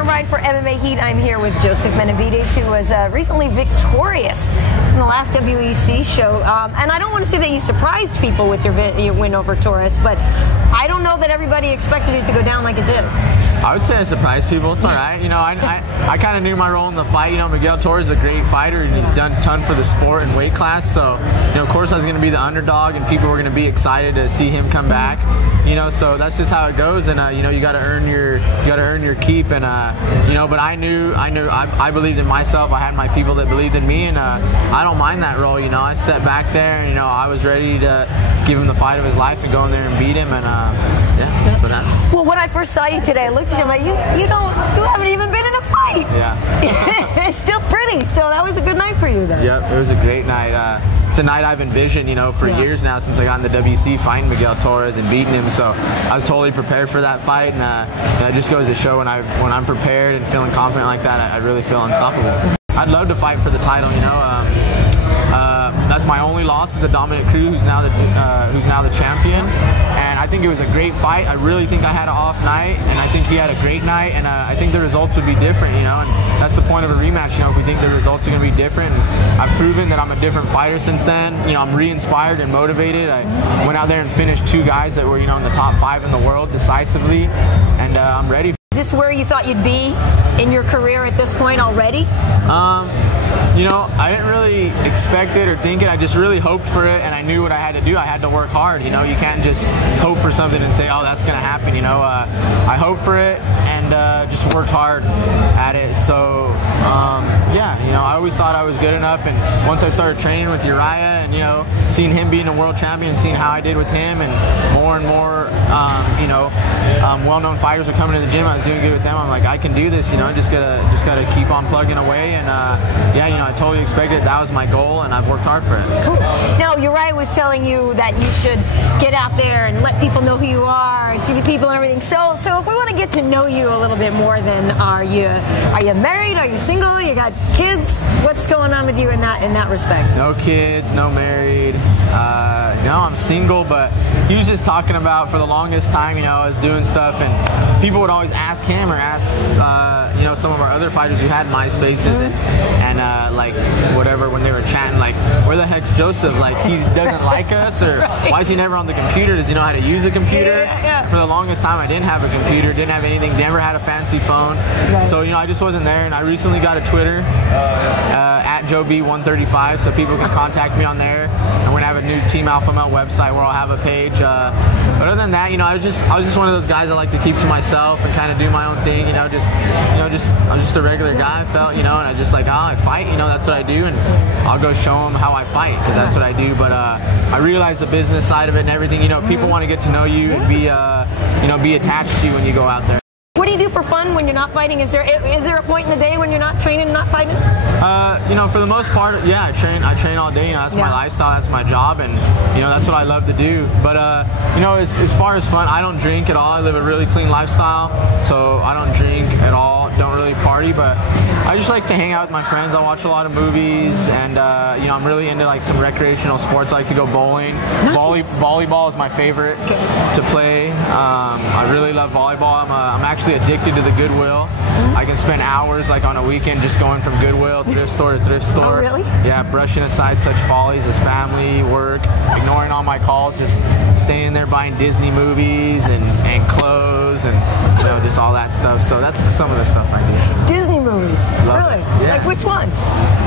Karyn Bryant for MMA Heat. I'm here with Joseph Benavidez, who was recently victorious in the last WEC show. And I don't want to say that you surprised people with your win over Torres, but I don't know that everybody expected it to go down like it did. I would say I surprised people. It's all right. You know, I kind of knew my role in the fight. You know, Miguel Torres is a great fighter, and he's done a ton for the sport and weight class. So, you know, of course I was going to be the underdog, and people were going to be excited to see him come back. You know, so that's just how it goes. And you know, you got to earn your keep. And you know, but I believed in myself. I had my people that believed in me, and I don't mind that role. You know, I sat back there, and you know, I was ready to give him the fight of his life and go in there and beat him. And yeah, that's what happened. Well, when I first saw you today, I looked at you like, you haven't even been in a fight. Yeah. It's still pretty. So that was a good night for you then. Yep, it was a great night. It's a night I've envisioned, you know, for years now, since I got in the WC fighting Miguel Torres and beating him. So I was totally prepared for that fight, and it just goes to show when I'm prepared and feeling confident like that, I really feel unstoppable. I'd love to fight for the title, you know. That's my only loss is to Dominick Cruz, who's now the champion. And I think it was a great fight. I really think I had an off night, and I think he had a great night. And I think the results would be different, you know. And that's the point of a rematch, you know. If we think the results are going to be different, and I've proven that I'm a different fighter since then. You know, I'm re-inspired and motivated. I went out there and finished 2 guys that were, you know, in the top 5 in the world decisively, and I'm ready. Is this where you thought you'd be in your career at this point already? You know, I didn't really expect it or think it. I just really hoped for it, and I knew what I had to do. I had to work hard. You know, you can't just hope for something and say, oh, that's going to happen. You know, I hoped for it and just worked hard at it. So, yeah, you know, I always thought I was good enough. And once I started training with Uriah and, you know, seeing him being a world champion, seeing how I did with him, and more, you know, well-known fighters were coming to the gym. I was doing good with them. I'm like, I can do this. You know, just gotta keep on plugging away. And yeah, you know, I totally expected that was my goal, and I've worked hard for it. Cool. Now, Uriah was telling you that you should get out there and let people know who you are and see the people and everything. So if we want to get to know you a little bit more, then are you married? Are you single? You got kids? What's going on with you in that respect? No kids, no married. No, I'm single, but he was just talking about for the longest time, you know, I was doing stuff, and people would always ask him or ask, you know, some of our other fighters who had MySpaces and like whatever, when they were chatting, like, where the heck's Joseph? Like, he doesn't like us, or why is he never on the computer? Does he know how to use a computer? For the longest time, I didn't have a computer, didn't have anything, never had a fancy phone. So, you know, I just wasn't there, and I recently got a Twitter, at JoeB135, so people can contact me on there. I'm gonna have a new Team Alpha Male website where I'll have a page. But other than that, you know, I was just one of those guys that like to keep to myself and kind of do my own thing. You know, I'm just a regular guy. I felt, you know, and I just like, oh, I fight. You know, that's what I do, and I'll go show them how I fight because that's what I do. But I realize the business side of it and everything. You know, people want to get to know you and be, you know, be attached to you when you go out there. What do you do for fun when you're not fighting? Is there a point in the day when you're not training and not fighting? You know, for the most part, yeah, I train all day. You know, that's my lifestyle, that's my job, and you know, that's what I love to do. But you know, as far as fun, I don't drink at all. I live a really clean lifestyle, so I don't drink at all. Don't really party, but I just like to hang out with my friends. I watch a lot of movies, and you know, I'm really into like some recreational sports. I like to go bowling. Nice. Volleyball is my favorite to play. I really love volleyball. I'm actually addicted to the Goodwill. I can spend hours like on a weekend just going from Goodwill thrift store to thrift store. Oh, really? Yeah, brushing aside such follies as family, work, ignoring all my calls, just staying there buying Disney movies and clothes and, you know, just all that stuff. So that's some of the stuff I do. Disney movies? Love really? Yeah. Like which ones?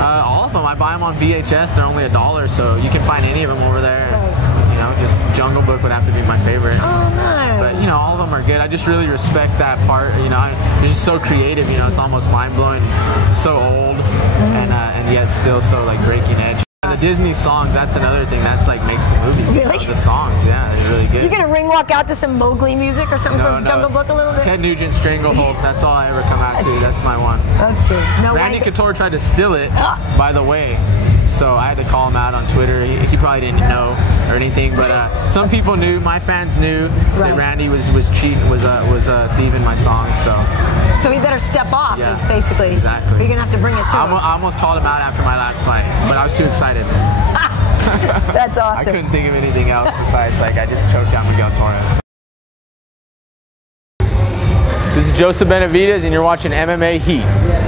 All of them. I buy them on VHS. They're only $1, so you can find any of them over there. Right. You know, just Jungle Book would have to be my favorite. Oh, nice. But, you know, all of them are good. I just really respect that part. You know, it's just so creative. You know, it's almost mind-blowing. So old, and yet still so, like, breaking edge. The Disney songs, that's another thing. That's, like, makes the movies. Really? You know, the songs, yeah, they're really good. You gonna ring walk out to some Mowgli music or something from Jungle Book a little bit? Ted Nugent, Stranglehold, that's all I ever come out to. That's my one. That's true. Now, Randy Couture tried to steal it, by the way. So I had to call him out on Twitter. He probably didn't know or anything, but some people knew. My fans knew that Randy was cheating, was thieving my song. So he better step off. Yeah, is basically exactly. You're gonna have to bring it to him. I almost called him out after my last fight, but I was too excited. That's awesome. I couldn't think of anything else besides like I just choked out Miguel Torres. This is Joseph Benavidez, and you're watching MMA Heat.